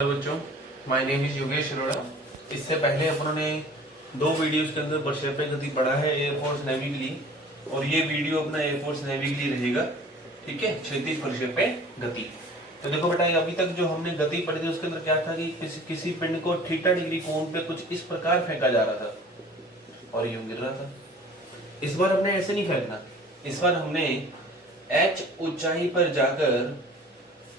Hello बच्चों, my name is Yogesh Arora. इससे पहले अपनों ने दो वीडियोस के अंदर प्रक्षेपण गति पढ़ा है एयरफोर्स नेवी के लिए, और ये वीडियो अपना एयरफोर्स नेवी के लिए रहेगा। ठीक है, क्षैतिज प्रक्षेपण गति। तो देखो बेटा, अभी तक जो हमने गति पढ़ी थी उसके अंदर क्या था कि किसी पिंड को थीटा डिग्री कोण पे कुछ इस प्रकार फेंका जा रहा था और यूं गिर रहा था। इस बार हमने ऐसे नहीं फेंकना, इस बार हमने h ऊंचाई पर जाकर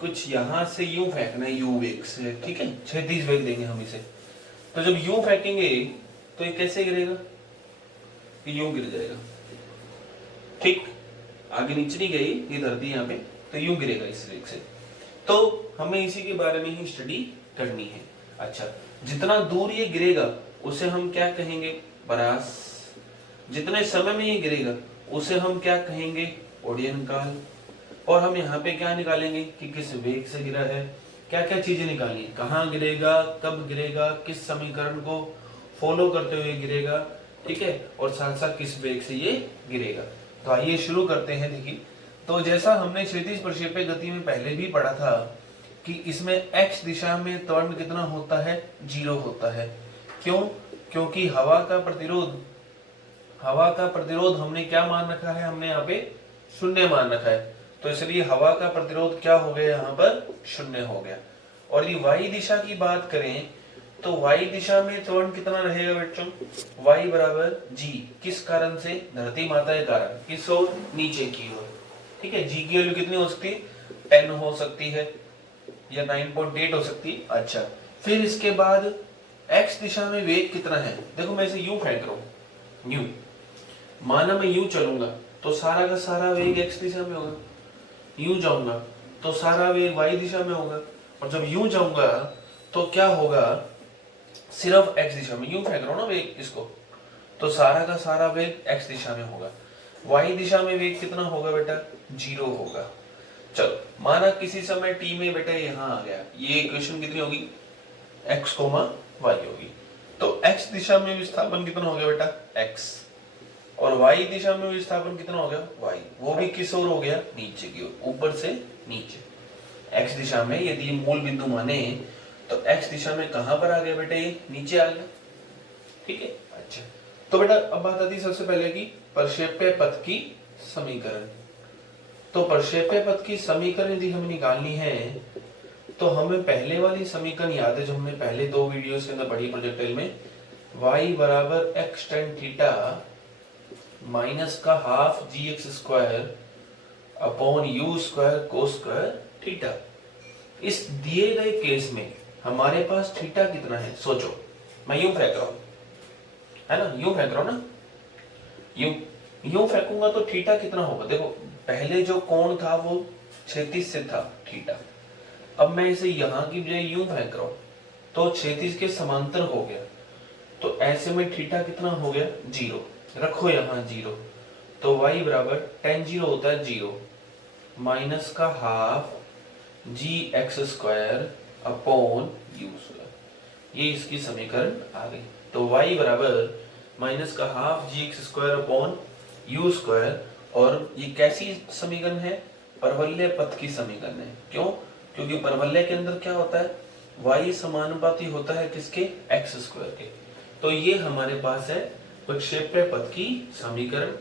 कुछ यहां से यूं फेंकना है, यू वेग से। ठीक है, क्षैतिज वेग देंगे हम इसे। तो जब यूं फेंकेंगे तो ये कैसे गिरेगा, ये यूं गिर जाएगा। ठीक, आगे नीचे नहीं गई ये धरती यहाँ पे, तो यूं गिरेगा इस वेग से। तो हमें इसी के बारे में ही स्टडी करनी है। अच्छा, जितना दूर ये गिरेगा उसे हम क्या कहेंगे, परास। जितने समय में ये गिरेगा उसे हम क्या कहेंगे, ओडियन काल। और हम यहाँ पे क्या निकालेंगे कि किस वेग से गिरा है, क्या क्या चीजें निकालनी है, कहाँ गिरेगा, कब गिरेगा, किस समीकरण को फॉलो करते हुए गिरेगा। ठीक है, और साथ साथ किस वेग से ये गिरेगा। तो आइए शुरू करते हैं। देखिए, तो जैसा हमने क्षैतिज प्रक्षेपण गति में पहले भी पढ़ा था कि इसमें x दिशा में त्वरण कितना होता है, 0 होता है। क्यों? क्योंकि हवा का प्रतिरोध हमने क्या मान रखा है, हमने यहाँ पे शून्य मान रखा है। तो इसलिए हवा का प्रतिरोध क्या हो गया, यहाँ पर शून्य हो गया। और ये y दिशा की बात करें तो y दिशा में त्वरण कितना रहेगा बच्चों, y बराबर g। किस कारण से, धरती माता के कारण। किस ओर, नीचे की ओर। ठीक है, g की वैल्यू कितनी हो सकती है, 10 हो सकती है या 9.8 हो सकती है। अच्छा, फिर इसके बाद x दिशा में वेग कितना है। देखो मैं इसे यूं फेंक रहा हूं, यूं माना मैं यूं चलूंगा तो सारा का सारा वेग x दिशा में होगा, यूं जाऊंगा तो सारा वेग y दिशा में होगा, और जब यूं जाऊंगा तो क्या होगा, सिर्फ x दिशा में। यूं फेंक रहा हूं ना वेग इसको, तो सारा का सारा वेग x दिशा में होगा। y दिशा में वेग कितना होगा बेटा, 0 होगा। चलो, माना किसी समय t में बेटा यहां आ गया, ये इक्वेशन कितनी होगी, x, y होगी। तो x दिशा में विस्थापन कितना हो गया बेटा, x, और y दिशा में विस्थापन कितना हो गया, y। वो भी किस ओर हो गया, नीचे की ओर, ऊपर से नीचे। x दिशा में यदि मूल बिंदु माने तो x दिशा में कहां पर आ गया बेटा, ये नीचे आ गया। ठीक है, अच्छा। तो बेटा अब बात आती है सबसे पहले की प्रक्षेप्य पथ की समीकरण। तो प्रक्षेप्य पथ की समीकरण यदि हमें निकालनी है तो हमें पहले वाली समीकरण याद है जो हमने पहले दो वीडियोस के अंदर पढ़ी प्रोजेक्टाइल में, y बराबर x tan थीटा माइनस का half gx square upon u square cos square theta. इस दिए गए केस में हमारे पास थीटा कितना है, सोचो। मैं यूं फेंक रहा हूं, है ना, यूं फेंक रहा हूं ना, यूं फेंकूंगा तो थीटा कितना होगा। देखो, पहले जो कोण था वो क्षैतिज से था थीटा, अब मैं इसे यहां की बजाय यूं फेंक रहा हूं तो क्षैतिज के समांतर हो गया। तो ऐसे में थीटा कितना हो गया, 0। रखो यहां 0, तो y बराबर tan 0 होता है 0 माइनस का half g x square upon u square. ये इसकी समीकरण आ गई। तो y बराबर माइनस का half g x square upon u square. और ये कैसी समीकरण है, परवलय पथ की समीकरण है। क्यों? क्योंकि परवलय के अंदर क्या होता है, y समानुपाती होता है किसके, x स्क्वायर के। तो ये हमारे पास है प्रक्षेप्य पथ की समीकरण,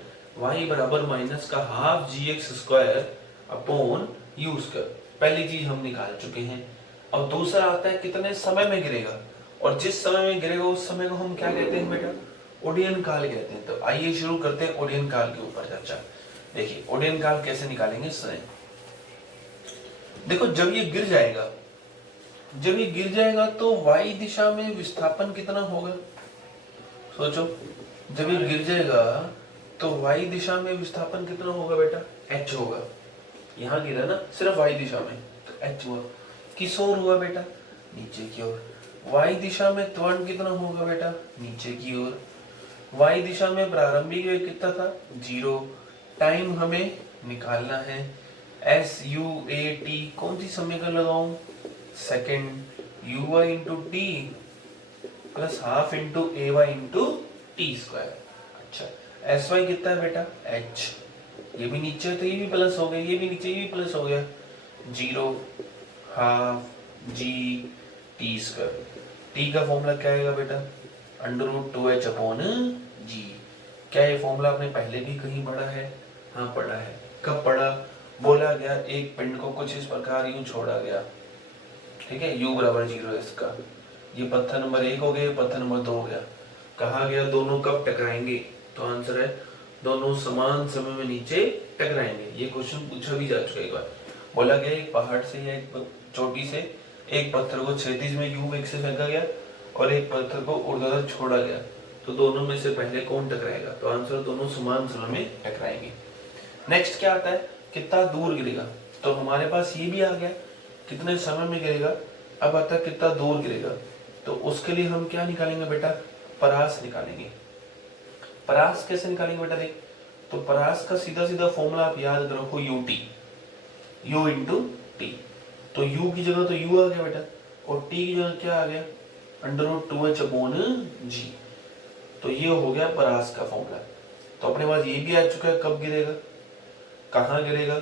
y बराबर माइनस का half g x square upon u square. पहली चीज हम निकाल चुके हैं। अब दूसरा आता है कितने समय में गिरेगा, और जिस समय में गिरेगा उस समय को हम क्या कहते हैं बेटा, ओडियन काल कहते हैं। तो आइए शुरू करते हैं ओडियन काल के ऊपर चर्चा। देखिए ओडियन काल कैसे निकालेंगे, सुने। देखो, जब ये गिर जाएगा तो y दिशा में विस्थापन कितना होगा, सोचो। जब ये गिर जाएगा तो y दिशा में विस्थापन कितना होगा बेटा, h होगा। यहाँ गिरा ना सिर्फ y दिशा में, तो h हुआ। किस ओर हुआ बेटा, नीचे की ओर। y दिशा में त्वरण कितना होगा बेटा, नीचे की ओर। y दिशा में प्रारंभिक वेग कितना था, 0। टाइम हमें निकालना है, SUAT। कौन सी समीकरण लगाऊं, second, UY into T plus half into AY into T square. अच्छा, SY कितना है बेटा, H। ये भी नीचे तो ये भी प्लस हो गया, ये भी नीचे ये भी प्लस हो गया, 0 half G T square. T का फॉर्मूला क्या आएगा बेटा, √2h/g। क्या ये फॉर्मूला आपने पहले भी कहीं पढ़ा है? हाँ पढ़ा है। कब पढ़ा? बोला गया एक पिंड को कुछ इस प्रकार यूं छोड़ा गया, ठीक है, u = 0 इसका। ये पत्थर नंबर 1 हो गया, पत्थर नंबर 2 हो गया। कहा गया दोनों कब टकराएंगे, तो आंसर है दोनों समान समय में नीचे टकराएंगे। ये क्वेश्चन पूछा भी जा चुका है एक बार। बोला गया एक पहाड़ से या एक चोटी से एक पत्थर को क्षैतिज में u वेग से फेंका गया और एक पत्थर को ऊर्ध्वाधर छोड़ा गया, तो दोनों में से पहले कौन टकराएगा, तो आंसर दोनों समान समय में टकराएंगे। नेक्स्ट क्या आता है, कितना दूर गिरेगा। तो हमारे पास ये भी आ गया कितने समय में गिरेगा। अब आता है कितना दूर गिरेगा, तो उसके लिए हम क्या निकालेंगे बेटा, परास निकालेंगे। परास कैसे निकालेंगे बेटा, देख तो परास का सीधा सीधा फॉर्मूला आप याद रखो, ut, u × t। तो u की जगह तो u आ गया बेटा और t की जगह क्या आ गया, √2h/g। तो ये हो गया परास का फॉर्मूला। तो अपने पास ये भी आ चुका है कब गिरेगा, कहाँ गिरेगा,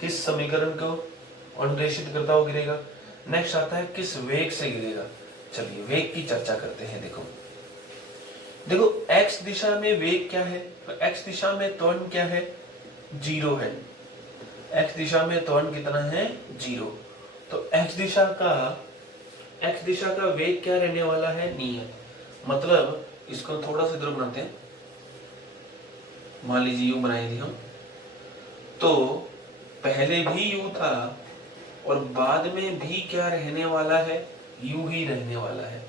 किस समीकरण को अनुदेशित करता हुआ गिरेगा। नेक्स्ट आता है किस वेग से गिरेगा। चलिए वेग की चर्चा करते हैं। देखो x दिशा में वेग क्या है, तो x दिशा में त्वरण क्या है, 0 है। x दिशा में त्वरण कितना है, 0। तो x दिशा का वेग क्या रहने वाला है, नियत। मतलब इसको थोड़ा सा इधर बनाते हैं, मान लीजिए u बनाई थी हम, तो पहले भी u था और बाद में भी क्या रहने वाला है, u ही रहने वाला है।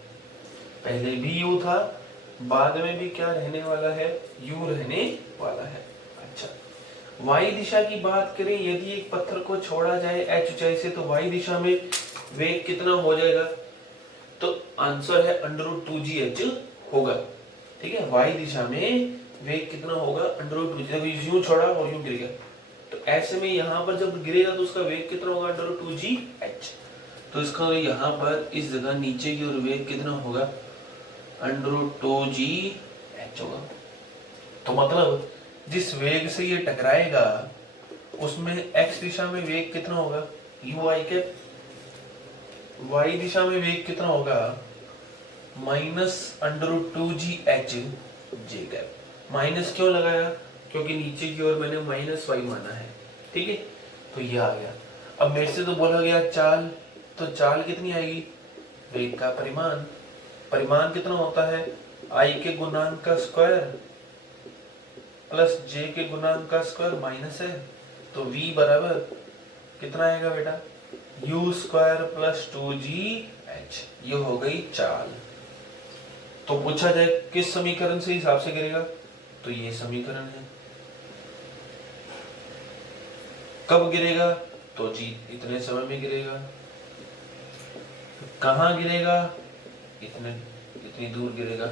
पहले भी u था, बाद में भी क्या रहने वाला है, u रहने वाला है। अच्छा, y दिशा की बात करें, यदि एक पत्थर को छोड़ा जाए h ऊंचाई से, तो y दिशा में वेग कितना हो जाएगा, तो आंसर है √2gh होगा। ठीक है, y दिशा में वेग कितना होगा, √2g। यूं छोड़ा और यूं गिर गया, तो ऐसे में यहाँ पर जब गिरेगा तो उसका वेग कितना होगा, √2gh। तो इसका यहाँ पर इस जगह नीचे की ओर वेग कितना होगा, √2gh होगा। तो मतलब जिस वेग से ये टकराएगा उसमें x दिशा में वेग कितना होगा, u(i) के, y दिशा में वेग कितना होगा, -√2gh j। माइनस क्यों लगाया, क्योंकि नीचे की ओर मैंने -y माना है। ठीक है, तो ये आ गया। अब मेरे से तो बोला गया चाल, तो चाल कितनी आएगी, वेग का परिमाण। परिमाण कितना होता है, i के गुणांक का स्क्वायर प्लस j के गुणांक का स्क्वायर माइनस है, तो v बराबर कितना आएगा बेटा, u² + 2gh। ये हो गई चाल। तो पूछा जाए किस समीकरण से हिसाब से गिरेगा, तो ये समीकरण है। कब गिरेगा, तो जी इतने समय में गिरेगा। कहाँ गिरेगा, इतनी दूर गिरेगा।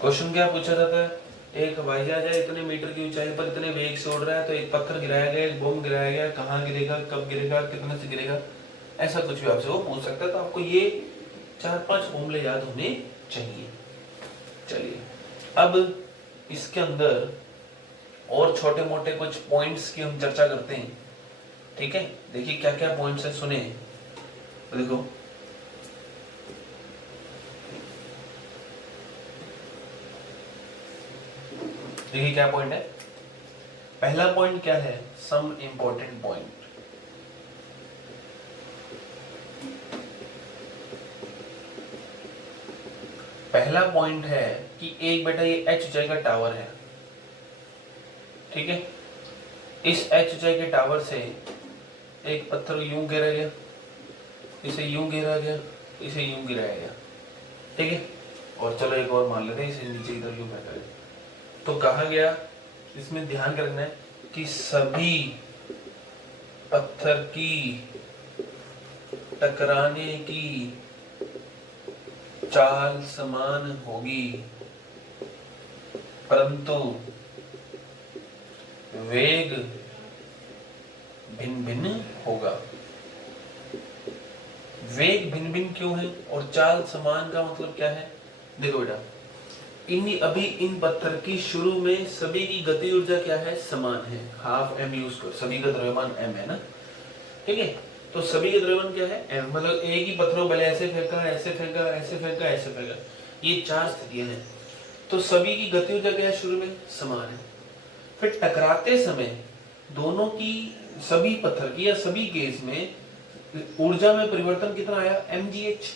क्वेश्चन क्या पूछा जाता है, एक हवाई जहाज है इतने मीटर की ऊंचाई पर इतने वेग से उड़ रहा है, तो एक पत्थर गिराया गया, एक बम गिराया गया, कहाँ गिरेगा, कब गिरेगा, कितने से गिरेगा, ऐसा कुछ भी आपसे वो पूछ सकता है। तो आपको ये 4-5 फॉर्मूले याद होने चाहिए। चलिए अब इसके अंदर और छोटे मोटे कुछ पॉइंट्स की हम चर्चा करते हैं। ठीक है, देखिए क्या क्या पॉइंट्स है, सुने। देखो देखिए क्या पॉइंट है। पहला पॉइंट क्या है, सम इंपॉर्टेंट पॉइंट। पहला पॉइंट है कि एक बेटा ये h ऊंचाई का टावर है। ठीक है, इस h ऊंचाई के टावर से एक पत्थर यूं गिरा गया, इसे यूं गिरा गया, इसे यूं गिराया गया। ठीक है, और चलो एक और मान लेते हैं, इसे नीचे की तरफ यूं फेंका गया। तो कहा गया, इसमें ध्यान रखना है कि सभी पत्थर की टकराने की चाल समान होगी, परंतु वेग भिन्न भिन्न होगा। वेग भिन्न भिन्न क्यों है और चाल समान का मतलब क्या है, देखो बेटा, अभी इन पत्थर की शुरू में सभी की गति ऊर्जा क्या है, समान है, 12 mu²। सभी का द्रव्यमान m है ना। ठीक है, तो सभी के द्रव्यमान क्या है, मतलब एक ही पत्थरों पहले ऐसे फेंका, ऐसे फेंका, ऐसे फेंका, ऐसे फेंका, ये 4 स्थितियां हैं। तो सभी की गति ऊर्जा क्या है, शुरू में समान है। फिर टकराते समय दोनों की, सभी पत्थर की या सभी केस में ऊर्जा में परिवर्तन कितना आया, mgh,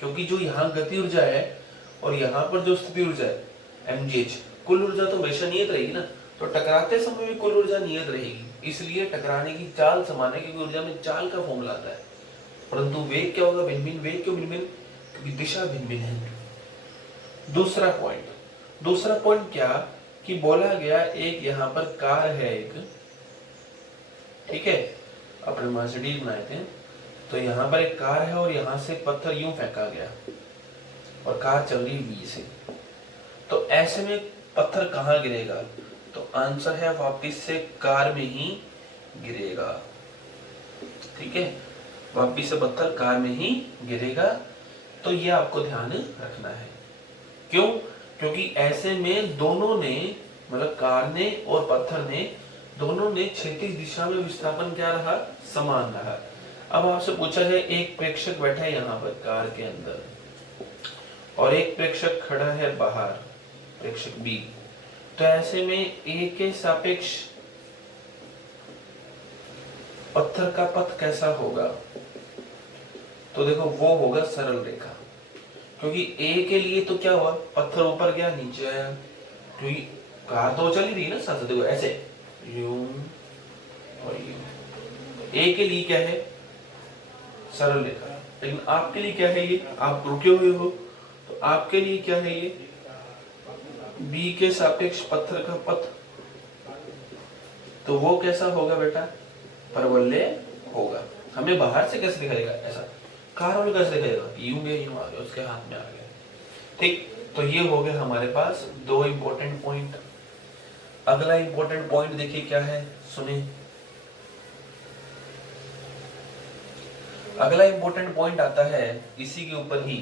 क्योंकि जो यहाँ गति ऊर्जा है और यहाँ पर जो स्थिति ऊर्जा है mgh, कुल ऊर्जा तो हमेशा नियत रहेगी ना, तो टकराते समय भी कुल ऊर्जा नियत रहेगी, इसलिए टकराने की चाल समान है, क्योंकि ऊर्जा में चाल का फॉर्मूला आता है। परंतु वेग क्या होगा, भिन्न भिन्न। वेग क्यों भिन्न भिन्न, क्योंकि दिशा भिन्न भिन्न है। दूसरा पॉइंट क्या, कि बोला गया एक यहाँ पर कार है एक, ठीक है, अपने मर्सिडीज बनाए थे, तो यहाँ पर एक कार है और यहाँ से पत्थर यूं फेंका गया और कार चल रही बी से, तो ऐसे में पत्थर कहाँ गिरेगा, तो आंसर है वापिस से कार में ही गिरेगा, ठीक है, वापिस से पत्थर कार में ही गिरेगा। तो ये आपको ध्यान रखना है। क्यों, क्योंकि ऐसे में दोनों ने, मतलब कार ने और पत्थर ने, दोनों ने क्षैतिज दिशा में विस्थापन क्या रहा, समान रहा। अब आपसे पूछा जाए, एक प्रेक्षक बैठा है यहाँ पर कार के अंदर और एक प्रेक्षक खड़ा है बाहर, प्रेक्षक बी, तो ऐसे में ए के सापेक्ष पत्थर का पथ कैसा होगा, तो देखो वो होगा सरल रेखा, क्योंकि ए के लिए तो क्या हुआ, पत्थर ऊपर गया नीचे आया, क्योंकि कार तो चल ही रही है ना साथ, देखो ऐसे यूं और यूं। ए के लिए क्या है, सरल रेखा, लेकिन आपके लिए क्या है, ये आप रुके हुए हो, तो आपके लिए क्या है, ये बी के सापेक्ष पत्थर का पथ, तो वो कैसा होगा बेटा, परवलय होगा। हमें बाहर से कैसे दिखाएगा, ऐसा कार वाला कैसे दिखाएगा, यूं गया यूं आ गया, उसके हाथ में आ गया, ठीक। तो ये हो गए हमारे पास 2 इंपॉर्टेंट पॉइंट। अगला इंपॉर्टेंट पॉइंट देखिए क्या है, सुनिए। अगला इंपॉर्टेंट पॉइंट आता है इसी के ऊपर ही,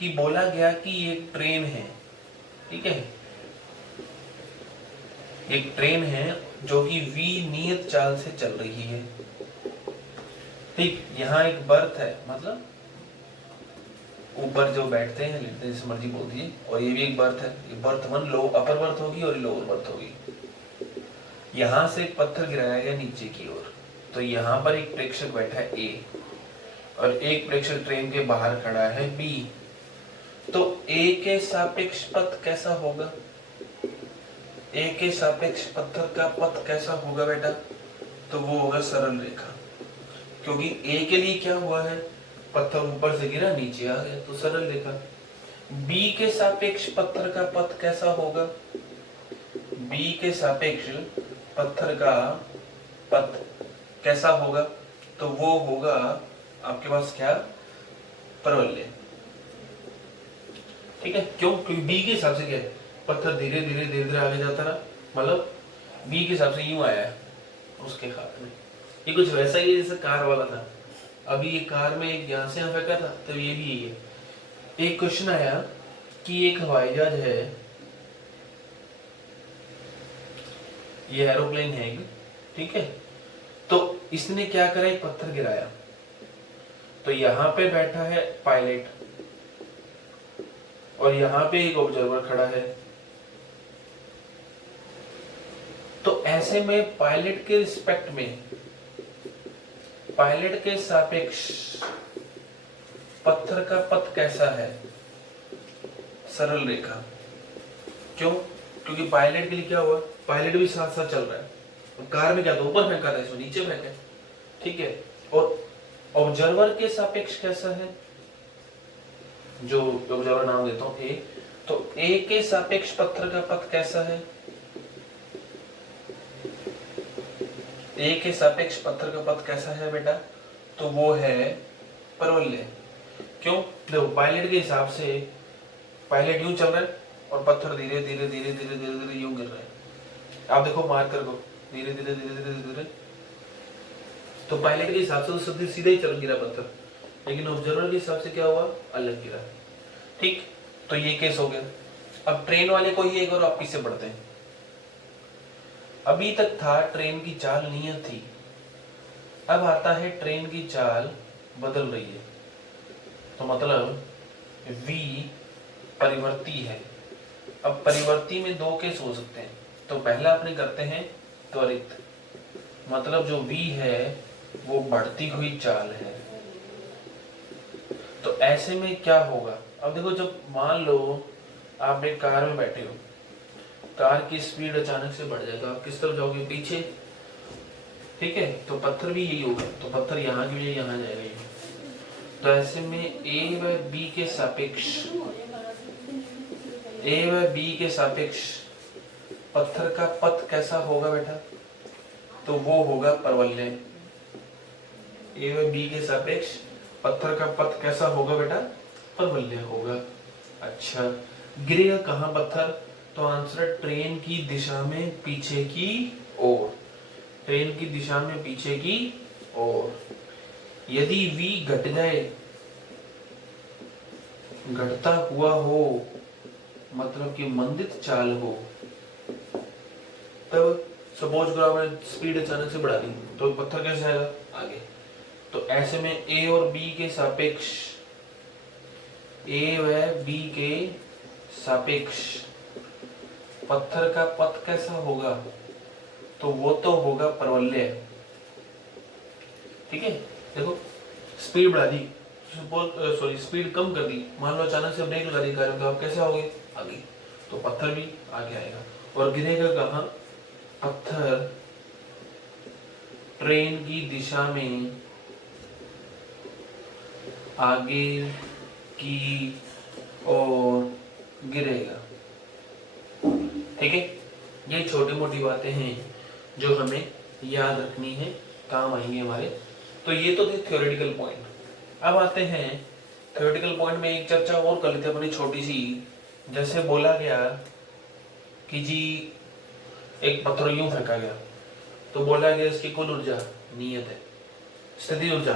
कि बोला गया कि एक ट्रेन है, ठीक है, एक ट्रेन है जो कि v नियत चाल से चल रही है, ठीक। यहाँ एक बर्थ है, मतलब ऊपर जो बैठते हैं लेटते हैं जैसे मर्जी बोल दीजिए, और ये भी एक बर्थ है, ये बर्थ 1 लो अपर बर्थ होगी और लोअर बर्थ होगी। यहाँ से एक पत्थर गिराया गया नीचे की ओर, तो यहाँ पर एक प्रेक्षक बैठा है ए और एक प्रेक्षक ट्रेन के बाहर खड़ा है बी, तो ए के सापेक्ष पथ कैसा होगा, ए के सापेक्ष पत्थर का पथ कैसा होगा बेटा, तो वो होगा सरल रेखा, क्योंकि ए के लिए क्या हुआ है, पत्थर ऊपर से गिरा नीचे आ गया, तो सरल रेखा। बी के सापेक्ष पत्थर का पथ कैसा होगा, बी के सापेक्ष पत्थर का पथ कैसा होगा, तो वो होगा आपके पास क्या, परवलय, ठीक है। क्यों, क्योंकि बी के हिसाब से क्या है, पत्थर धीरे धीरे धीरे धीरे आगे जाता रहा, मतलब बी के हिसाब से यूं आया है उसके हाथ में, ये कुछ वैसा ही है जैसे कार वाला था, अभी ये कार में एक यहाँ से यहाँ फेंका था, तो ये भी यही है। एक क्वेश्चन आया कि एक हवाई जहाज है, ये एरोप्लेन है एक, ठीक है, तो इसने क्या करा, एक पत्थर गिराया, तो यहाँ पे बैठा है पायलट और यहाँ पे एक ऑब्जर्वर खड़ा है, तो ऐसे में पायलट के रिस्पेक्ट में, पायलट के सापेक्ष पत्थर का पथ कैसा है, सरल रेखा। क्यों, क्योंकि पायलट के लिए क्या हुआ, पायलट भी साथ साथ चल रहा है, कार में क्या था, ऊपर फेंका था, इसमें नीचे फेंका, ठीक है, और ऑब्जर्वर के सापेक्ष कैसा है, जो ऑब्जर्वर नाम देता हूं ए, तो ए के सापेक्ष पत्थर का पथ कैसा है, ए के सापेक्ष पत्थर का पथ कैसा है बेटा, तो वो है परवलय। क्यों, देखो पायलट के हिसाब से पायलट यूं चल रहा है और पत्थर धीरे धीरे धीरे धीरे धीरे धीरे यूं गिर रहा है, आप देखो मार्कर को, धीरे धीरे धीरे धीरे धीरे, तो पायलट के हिसाब से तो सीधा ही चल गिरा पत्थर, लेकिन ऑब्जर्वर के हिसाब से क्या हुआ, अलग गिरा, ठीक। तो ये केस हो गया। अब ट्रेन वाले को ही एक और वापिस से बढ़ते हैं। अभी तक था ट्रेन की चाल नियत थी, अब आता है ट्रेन की चाल बदल रही है, तो मतलब v परिवर्ती है। अब परिवर्ती में दो केस हो सकते हैं, तो पहला अपने करते हैं त्वरित, मतलब जो v है वो बढ़ती हुई चाल है। तो ऐसे में क्या होगा, अब देखो जब मान लो आप एक कार में बैठे हो, कार की स्पीड अचानक से बढ़ जाए तो आप किस तरफ जाओगे, पीछे, ठीक है। तो पत्थर भी यही होगा, तो पत्थर यहाँ की वजह यहाँ जाएगा ये। तो ऐसे में ए व बी के सापेक्ष, ए व बी के सापेक्ष पत्थर का पथ कैसा होगा बेटा, तो वो होगा परवलय। ए व बी के सापेक्ष पत्थर का पथ कैसा होगा बेटा, परवलय होगा। अच्छा, गिरेगा कहाँ पत्थर, तो आंसर ट्रेन की दिशा में पीछे की ओर, ट्रेन की दिशा में पीछे की ओर। यदि v घट जाए, घटता हुआ हो, मतलब कि मंदित चाल हो, तब सपोज करो आपने स्पीड अचानक से बढ़ा दी, तो पत्थर कैसे आएगा आगे। तो ऐसे में a और b के सापेक्ष, a व b के सापेक्ष पत्थर का पथ कैसा होगा, तो वो तो होगा परवलय, ठीक है। देखो स्पीड बढ़ा दी, सॉरी स्पीड कम कर दी, मान लो अचानक से ब्रेक लगा दी कार में, तो आप कैसे आओगे आगे, तो पत्थर भी आगे आएगा। और गिरेगा कहाँ, पत्थर ट्रेन की दिशा में आगे की ओर गिरेगा, ठीक है। ये छोटी मोटी बातें हैं जो हमें याद रखनी है, काम आएंगे हमारे। तो ये तो थे थ्योरेटिकल पॉइंट। अब आते हैं थ्योरेटिकल पॉइंट में एक चर्चा और कर लेते हैं अपनी छोटी सी। जैसे बोला गया कि जी एक पत्थर यूं फेंका गया, तो बोला गया इसकी कुल ऊर्जा नियत है, स्थिति ऊर्जा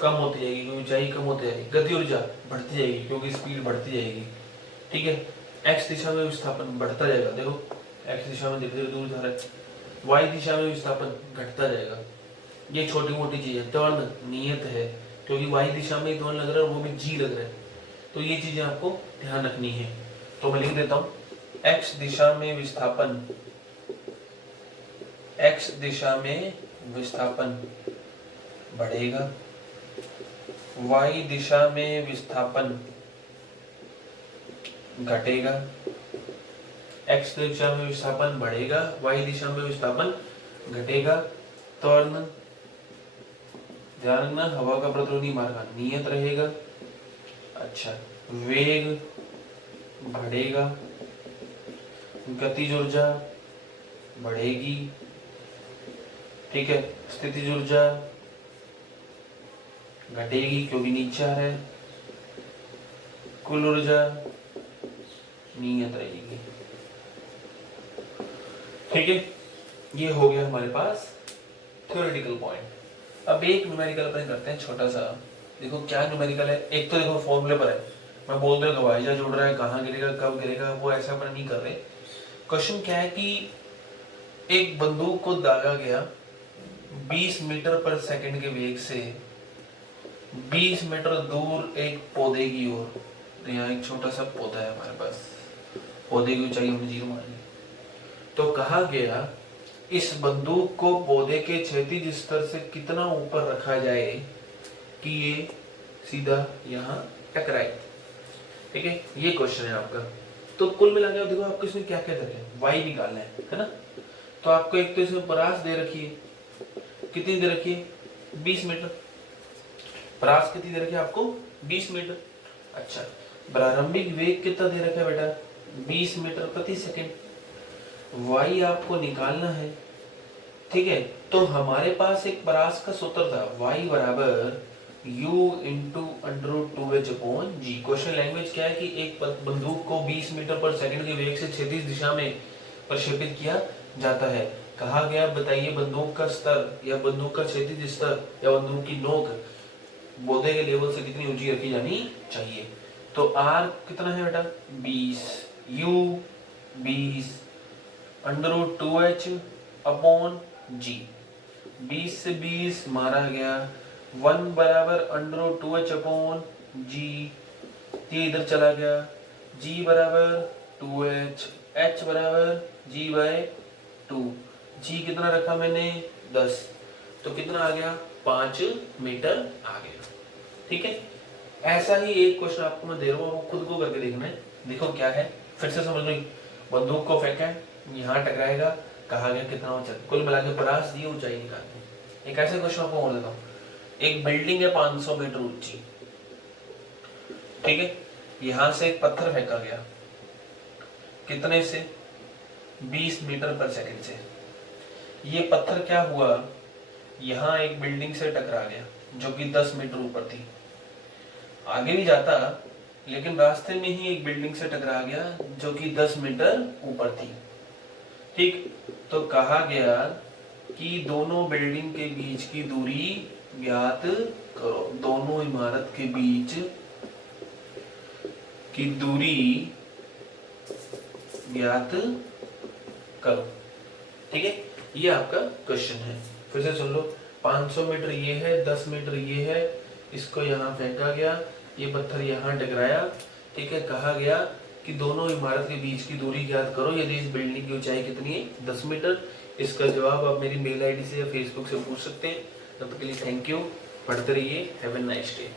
कम होती जाएगी क्योंकि ऊंचाई कम होती जाएगी, गति ऊर्जा बढ़ती जाएगी क्योंकि स्पीड बढ़ती जाएगी, ठीक है। एक्स दिशा में विस्थापन बढ़ता जाएगा, देखो एक्स दिशा में धीरे धीरे दूर जा रहा है, वाई दिशा में विस्थापन घटता जाएगा। ये छोटी मोटी चीज है। त्वरण नियत है क्योंकि वाई दिशा में त्वरण लग रहा है, वो भी जी लग रहा है, तो ये चीजें आपको ध्यान रखनी है। तो मैं लिख देता हूं, एक्स दिशा में विस्थापन, एक्स दिशा में विस्थापन बढ़ेगा, वाई दिशा में विस्थापन घटेगा। एक्स दिशा में विस्थापन बढ़ेगा, वाई दिशा में विस्थापन घटेगा। त्वरण ध्यान रखना, हवा का प्रतिरोधी मार्ग नियत रहेगा। अच्छा, वेग बढ़ेगा, गतिज ऊर्जा बढ़ेगी, ठीक है। स्थितिज ऊर्जा घटेगी क्योंकि नीचे आ रहा है, कुल ऊर्जा नियत रहेगी, ठीक है। ये हो गया हमारे पास थ्योरेटिकल पॉइंट। अब एक न्यूमेरिकल अपन करते हैं छोटा सा। देखो क्या न्यूमेरिकल है, एक तो देखो फॉर्मूले पर है, मैं बोल रहा हूँ हवाई जहाज उड़ रहा है, कहाँ गिरेगा कब गिरेगा, वो ऐसा अपन नहीं कर रहे। क्वेश्चन क्या है कि एक बंदूक को दागा गया 20 मीटर पर सेकंड के वेग से 20 मीटर दूर एक पौधे की ओर। तो यहाँ एक छोटा सा पौधा है हमारे पास, पौधे की ऊंचाई हमने 0 मान ली। तो कहा गया इस बंदूक को पौधे के क्षैतिज स्तर से कितना ऊपर रखा जाए कि ये सीधा यहाँ टकराए, ठीक है। ये क्वेश्चन है आपका। तो कुल मिला के देखो आपको इसमें क्या क्या रखे, वाई निकालना है ना। तो आपको एक तो इसमें परास दे रखी है, कितनी दे रखी है 20 मीटर, परास कितनी दे रखी है आपको 20 मीटर। अच्छा, प्रारंभिक वेग कितना दे रखा है बेटा 20 मीटर प्रति सेकंड, वाई आपको निकालना है, ठीक है। तो हमारे पास एक परास का सूत्र था, वाई बराबर u into √2h/g। Question language क्या है कि एक बंदूक को 20 मीटर पर सेकंड के वेग से क्षैतिज दिशा में प्रक्षेपित किया जाता है। कहा गया बताइए बंदूक का स्तर या बंदूक का क्षैतिज स्तर या बंदूक की नोक पौधे के लेवल से कितनी ऊंची रखी जानी चाहिए। तो r कितना है बेटा 20, u 20 √2h/g। 20 से 20 मारा गया, 1 बराबर √2h अपॉन जी, ये इधर चला गया, g बराबर 2h, h बराबर g बाय 2, g कितना रखा मैंने 10, तो कितना आ गया 5 मीटर आ गया। ठीक है, ऐसा ही एक क्वेश्चन आपको मैं दे रहा हूँ, खुद को करके देखना है। देखो क्या है, फिर से समझ लो, बंदूक को फेंका है, यहाँ टकराएगा, कहा गया कितना ऊंचा, कुल मिला के परास दी, ऊंचाई निकालनी। एक ऐसे क्वेश्चन आपको और देता हूँ, एक बिल्डिंग है 500 मीटर ऊंची, ठीक है, यहां से एक पत्थर फेंका गया, कितने से 20 मीटर पर सेकंड से। ये पत्थर क्या हुआ, यहाँ एक बिल्डिंग से टकरा गया जो कि 10 मीटर ऊपर थी, आगे भी जाता लेकिन रास्ते में ही एक बिल्डिंग से टकरा गया जो कि 10 मीटर ऊपर थी। ठीक, तो कहा गया कि दोनों बिल्डिंग के बीच की दूरी ज्ञात करो, दोनों इमारत के बीच की दूरी ज्ञात करो। ठीक है, ये आपका क्वेश्चन है, फिर से सुन लो। 500 मीटर ये है, 10 मीटर ये है, इसको यहाँ फेंका गया, ये पत्थर यहाँ टकराया। ठीक है, कहा गया कि दोनों इमारत के बीच की दूरी ज्ञात करो यदि इस बिल्डिंग की ऊंचाई कितनी है 10 मीटर। इसका जवाब आप मेरी मेल आईडी से या फेसबुक से पूछ सकते हैं। तब तक के लिए थैंक यू, पढ़ते रहिए, हैव ए नाइस डे।